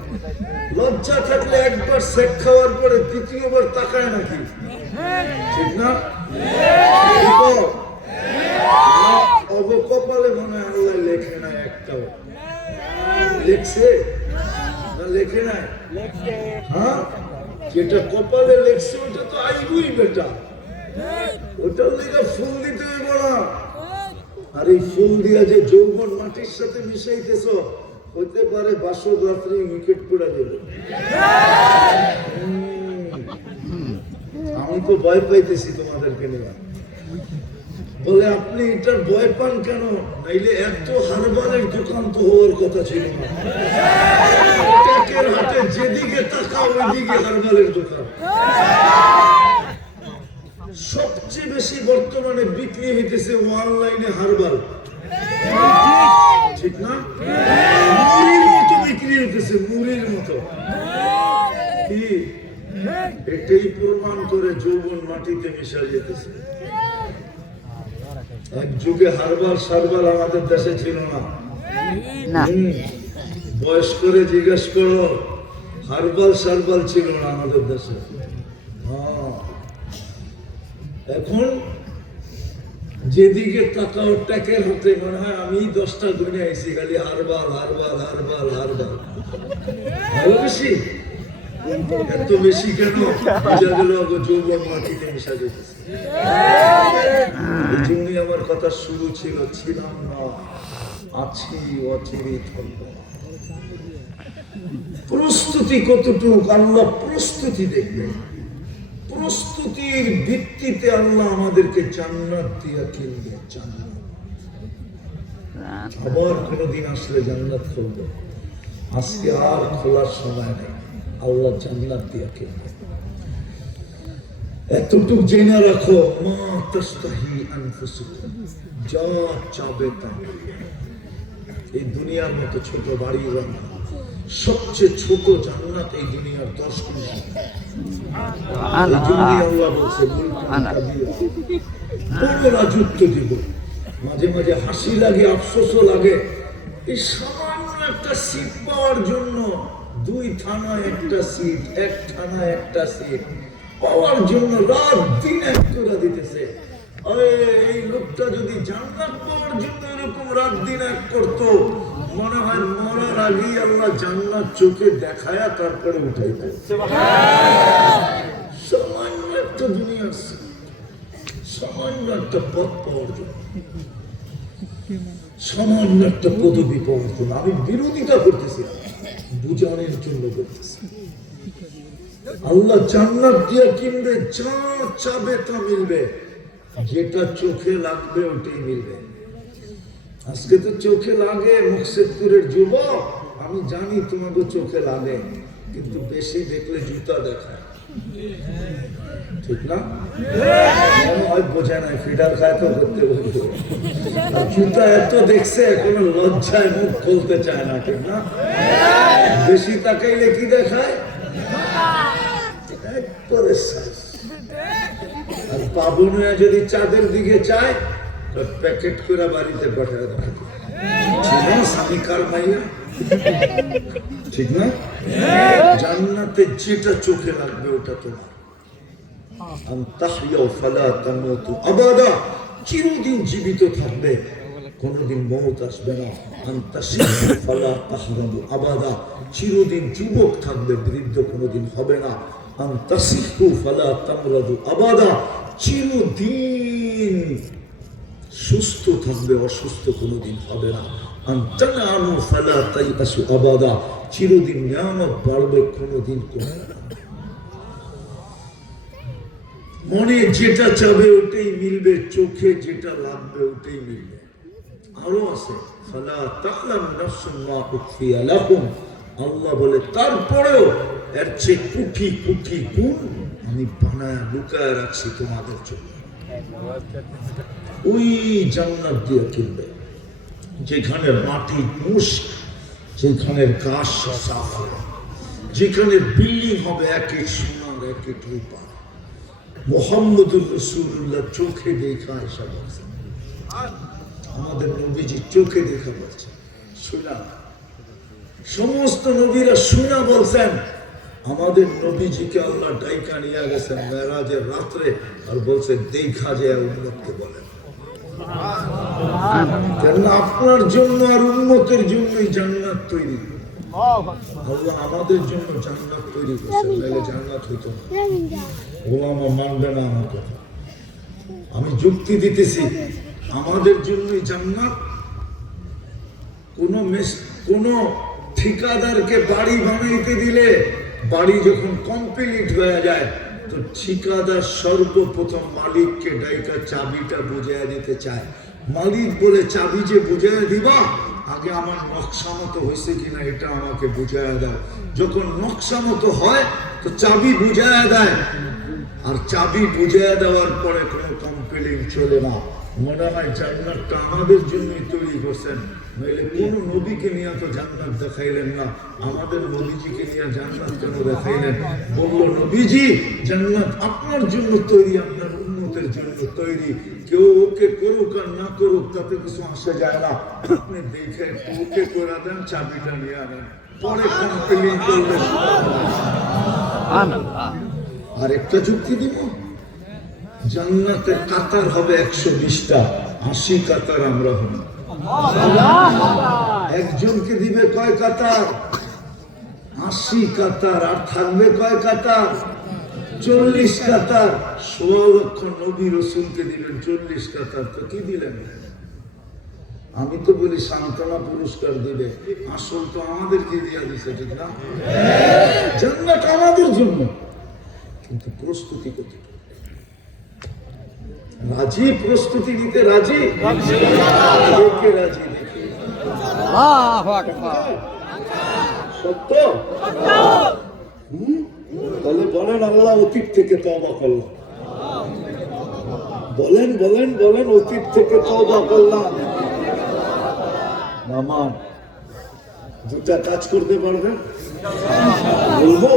লজ্জা থাকলে একবার সেক খাওয়ার পরে দ্বিতীয়বার তাকায় নাকি, ঠিক না? অবকপালে মনে হয় আল্লাহ লেখে নাই একটাও। লেখছে না লেখে নাই? হ্যাঁ, যেটা কপালে লেখছে ওটা তো আইবই বেটা। ওটার লেগে ফুল দিতে হইব না। আর এই ফুল দিয়া যে যৌবন মাটির সাথে মিশাইতেছ, হইতে পারে বাসর রাত্রে উইকেট পড়ে যাবে। আমি তো ভয় পাইতেছি তোমাদেরকে নিয়ে। বলে আপনি এটার ভয় পান কেন? নাইলে এত হারবারের দোকান তো হওয়ার কথা ছিল না। হাটে যেদিকে তাকাও ওইদিকে হারবারের দোকান। সবচেয়ে বেশি বর্তমানে বিক্রি হইতেছে অনলাইনে হারবাল, ঠিক না? মুড়ির মতো বিক্রি হইতেছে, মুড়ির মতো। কি এটাই প্রমাণ করে যৌবন মাটিতে মিশা যেতেছে। এক যুগে হারবাল সারবাল আমাদের দেশে ছিল না। বয়স করে জিজ্ঞেস করো, হারবাল সারবাল ছিল না আমাদের দেশে। এখন যেদিকে তাকাও ট্যাকের হাতে মনে হয় আমি 10টা গুনে আইছি, খালি হারবাল হারবাল হারবাল হারবাল। আরো বেশি, এত বেশি কেন? যৌবন মাটিতে মিশা যেতেছে। এই জন্যই আমার কথা শুরু ছিল, ছিলাম না, আছি, অচিরে থাকব। প্রস্তুতি কতটুকু আল্লাহ প্রস্তুতি দেখবেন। প্রস্তুতির ভিত্তিতে আল্লাহ আমাদেরকে জান্নাত দিয়া কিনবে। জান্নাত আবার কোনদিন আসলে জান্নাত খুলবে। আজকে আর খোলার সময় নেই, আল্লাহ জান্নাত দিয়া কিনবে। এতটুকু জেনে রাখো, মা তাস্তাহি আনফুসুকুম, যা চাবে তা। এই দুনিয়ার মতো ছোট বাড়ি না, সবচেয়ে ছোট জান্নাত এই দুনিয়ার 10 গুণ। এই জন্যই আল্লাহ বলছে বড় রাজত্ব দিব। মাঝে মাঝে হাসি লাগে, আফসোসও লাগে। এই সামান্য একটা সিট পাওয়ার জন্য 2 থানায় একটা সিট, 1 থানায় একটা সিট পাওয়ার জন্য রাত দিন এক করে দিতেছে। আরে এই লোকটা যদি জান্নাত পাওয়ার জন্য এরকম রাত দিন এক করতো, মনে হয় মরার আগেই আল্লাহ জান্নাত চোখে দেখায়া তারপরে উঠাইতেন। সামান্য একটা দুনিয়ার সামান্য একটা পথ পাওয়ার জন্য, সামান্য একটা পদবি পাওয়ার জন্য। আমি বিরোধিতা করতেছি, বুঝানোর জন্য করতেছি। আল্লাহ জান্নাত দিয়ে কিনবে, যা চাবে তা মিলবে, যেটা চোখে লাগবে ওটাই মিলবে। আজকে তো চোখে লাগে মুকসেদপুরের যুবক, আমি জানি তোমাকে চোখে লাগে, কিন্তু বেশি দেখলে জুতা দেখায়, ঠিক না? বোঝে না, ফিডার খায় তো করতে বলতে, জুতা এত দেখছে কোনো লজ্জায় মুখ খুলতে চায় না, ঠিক না? বেশি তাকাইলে কি দেখায়? আর পাবনা যদি চাঁদের দিকে চায়, প্যাকেট করে বাড়িতে পাঠায় দেয়, স্বামীকার মাইয়া, ঠিক না? জান্নাতে যেটা চোখে লাগবে ওটা তোমার। চিরদিন জীবিত থাকবে, কোনদিন মৌত আসবে না। আবাদা, চিরদিন যুবক থাকবে, বৃদ্ধ কোনদিন হবে না। আবাদা, চিরদিন সুস্থ থাকবে, অসুস্থ কোনদিন হবে না। আবাদা, চিরদিন নিয়ামত বাড়বে, কোনদিন কমবে না। মনে যেটা চাবে ওটাই মিলবে, চোখে যেটা লাগবে ওটাই মিলবে। আরো আছে, আল্লাহ বলে তারপরেও এর চেয়ে কোটি কোটি গুণ আমি বানায় লুকায় রাখছি তোমাদের জন্য। ওই জান্নাত দিয়ে কিনবে, যেখানে মাটি মুস্ক, যেখানে ঘাস সাফ হবে, যেখানে বিল্ডিং হবে এক এক সোনার, এক এক রূপা। মুহাম্মদুর রাসূলুল্লাহ চোখে দেখা এসে বলছেন, আমাদের নবীজি চোখে দেখা বলছেন, শোনা। সমস্ত নবীরা শোনা বলছেন, আমাদের নবীজিকে আল্লাহ ডাইকা নিয়ে গেছেন মেরাজের রাত্রে, আর বলছে দেখা যায় উম্মতকে বলেন। কেন? আপনার জন্য আর উম্মতের জন্যই জান্নাত তৈরি। আল্লাহ আমাদের জন্য জান্নাত তৈরি করছেন, নাহলে জান্নাত হইতো না। ওলামা মানবে না আমার কথা, আমি যুক্তি দিতেছি। আমাদের জন্যই জান্নাত। কোন ঠিকাদারকে বাড়ি বানাইতে দিলে, বাড়ি যখন কমপ্লিট হয়ে যায়, তো ঠিকাদার সর্বপ্রথম মালিককে ডাইকা চাবিটা বুঝাইয়া দিতে চায়। মালিক বলে, চাবি যে বুঝাইয়া দিবা, আগে আমার নকশা মতো হয়েছে কিনা এটা আমাকে বুঝাইয়া দাও। যখন নকশা মতো হয় তো চাবি বুঝাইয়া দেয়, আর চাবি বুঝাইয়া দেওয়ার পরে কোনো কমপ্লেইন চলে না। মনে হয় জান্নাতটা আমাদের জন্যই তৈরি করছেন, নইলে কোন নবীকে নিয়ে তো জান্নাত দেখাইলেন না, আমাদের নবীজিকে নিয়ে জান্নাত কেন দেখাইলেন? বলল, নবীজি জান্নাত আপনার জন্য তৈরি, আপনার উম্মতের জন্য তৈরি। কেউ ওকে করুক আর না করুক তাতে কিছু আসে যায় না, আপনি দেখে ওকে করে দেন, চাবিটা নিয়ে আনেন, পরে কমপ্লেইন করবেন। আর একটা যুক্তি দিব, জান্নাতের কাতার হবে 120টা, 80 কাতার আমরা হব। একজনকে দিবে কয় কাতার? 80 কাতার। আর থাকবে কয় কাতার? 40 কাতার। 16 লক্ষ নবী রসুলকে দিলেন 40 কাতার, তো কি দিলেন? আমি তো বলি সান্ত্বনা পুরস্কার দিবে, আসল তো আমাদেরকে দিয়া দিছে, ঠিক না? জান্নাত আমাদের জন্য, কিন্তু প্রস্তুতি কতটুকু? রাজি? প্রস্তুতি নিতে রাজি? দেখে রাজি, দেখি সত্য। তাহলে বলেন, আল্লাহ অতীত থেকে তওবা করলাম। বলেন বলেন বলেন, অতীত থেকে তওবা করলাম। মামা দুটা কাজ করতে পারবেন? বলবো,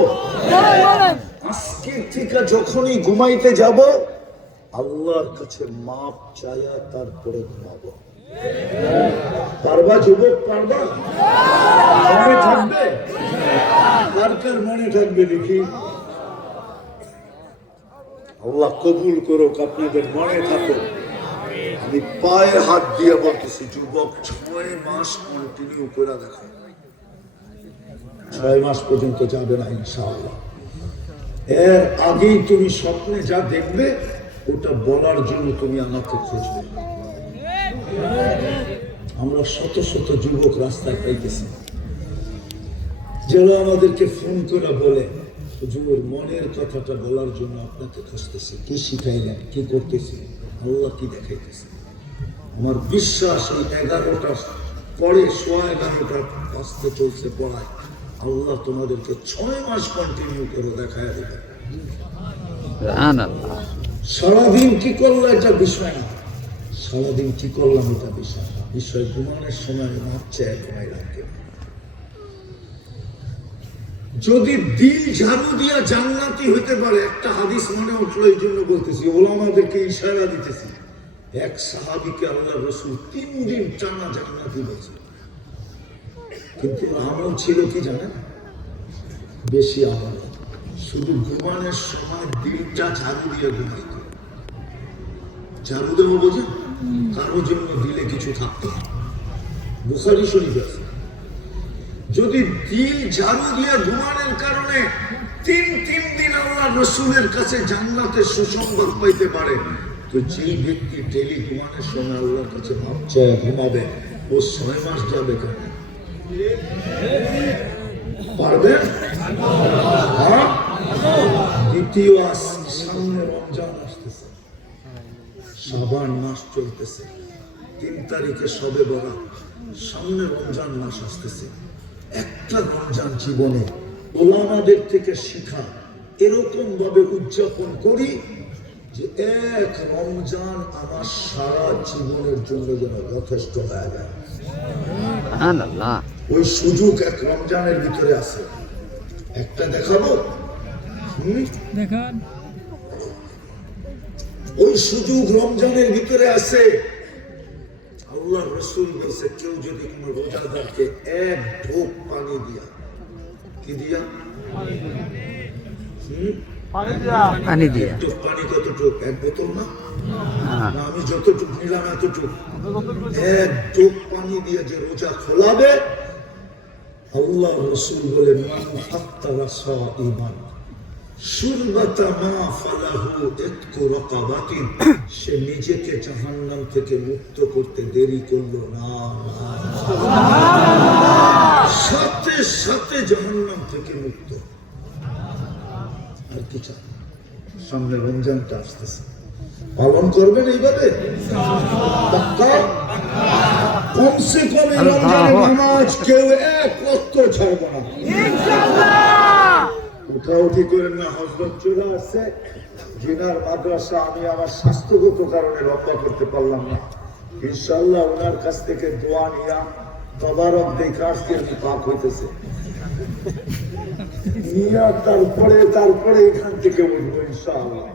আজকের থেকে যখনই ঘুমাইতে যাব, আল্লাহর কাছে মাপ চাইয়া তারপরে ঘুমাবো। পারবা যুবক? পারবা? মনে থাকবে? কার কার মনে থাকবে দেখি? আল্লাহ কবুল করুক, আপনাদের মনে থাকুক। আমি পায়ে হাত দিয়ে বলতেছি, যুবক 6 মাস কন্টিনিউ করে দেখো, 6 মাস পর্যন্ত যাবে না ইনশাআল্লাহ। এর আগেই তুমি স্বপ্নে যা দেখবে ওটা বলার জন্য তুমি আমাকে খুঁজবে। আমরা শত শত যুবক রাস্তায় পাইতেছি যারা আমাদেরকে ফোন করে বলে, হুজুর মনের কথাটা বলার জন্য আপনাকে খুঁজতেছি, কি শিখাইলেন, কি করতেছি, আল্লাহ কি দেখাইতেছে। আমার বিশ্বাস এই 11টা পরে 11:15 বাজতে চলছে পড়ায়, আল্লাহ তোমাদেরকে 6 মাস কন্টিনিউ করে দেখায় দেবে। সারাদিন কি করলো এটা বিষয় না, সারাদিন কি করলাম এটা বিষয় না, বিষয় ঘুমানোর সময় মাপছে ঘুমাই রাখে। যদি দিল ঝাড়ু দিয়া জান্নাতি হইতে পারে, একটা হাদিস মনে উঠলো এই জন্য বলতেছি, ওলামাদেরকে ইশারা দিতেছি। এক সাহাবীকে আল্লাহ রসুল 3 দিন টানা জান্নাতি বলছে, কিন্তু আমল ছিল কি জানেন, বেশি আমল, শুধু ঘুমানোর সময় দিলটা ঝাড়ু দিয়ে ঘুমাইত। ঝাড়ু দেবো বোঝেন, কারোর জন্য দিলে কিছু থাকতো, বুখারী শরীফে আছে। যদি দিল ঝাড়ু দিয়ে ঘুমানোর কারণে 3 দিন আল্লাহ রসুলের কাছে জান্নাতের সুসংবাদ পাইতে পারে, তো যেই ব্যক্তি ডেলি ঘুমানোর সময় আল্লাহর কাছে মাপ চায় ঘুমাবে, ও 6 মাস যাবে কেন? পারবে? দ্বিতীয় সামনে রমজান আসতেছে, শাবান মাস চলতেছে, 3 তারিখে শবে বরাত, সামনে রমজান মাস আসতেছে। একটা রমজান জীবনে ওলামাদের থেকে শিখা এরকম ভাবে উদযাপন করি যে এক রমজান আমার সারা জীবনের জন্য যেন যথেষ্ট হয়ে যায়। ওই সুযোগ এক রমজানের ভিতরে আছে, একটা দেখাবো, ওই সুযোগ রমজানের ভিতরে আছে। আল্লাহ রসুল বলছে, কেউ যদি কোন রোজাদারকে 1 ঢোক পানি দিয়া, কি দিয়া, পানি দিয়া, পানি কতটুক, 1 বোতল না, আমি যতটুক নিলাম এতটুক, 1 ঢোক পানি দিয়ে যে রোজা খোলাবে, আল্লাহ রসুল বলে, মান আফতারা সাইমান শুরবাতা মা ফালাহু ইতকু রাকাবাতিন, সে নিজেকে জাহান্নাম থেকে মুক্ত করতে দেরি করলো না, সাথে সাথে জাহান্নাম থেকে মুক্ত। আর কি চান? সামনে রমজানটা আসতেছে, পালন করবেন এইভাবে পাক্কা? কমসে কম রমজানের নামাজ কেউ 1 ওয়াক্ত ছাড়বো না, উঠাউঠি করেন না। হযরত চলে আসছে জিনার মাদ্রাসা, আমি আমার স্বাস্থ্যগত কারণে রক্ষা করতে পারলাম না, ইনশাআল্লাহ ওনার কাছ থেকে দোয়া নিয়া তদারক দেখে আজকে আমি পাক হইতেছে নিয়া, তারপরে এখান থেকে উঠবো ইনশাআল্লাহ।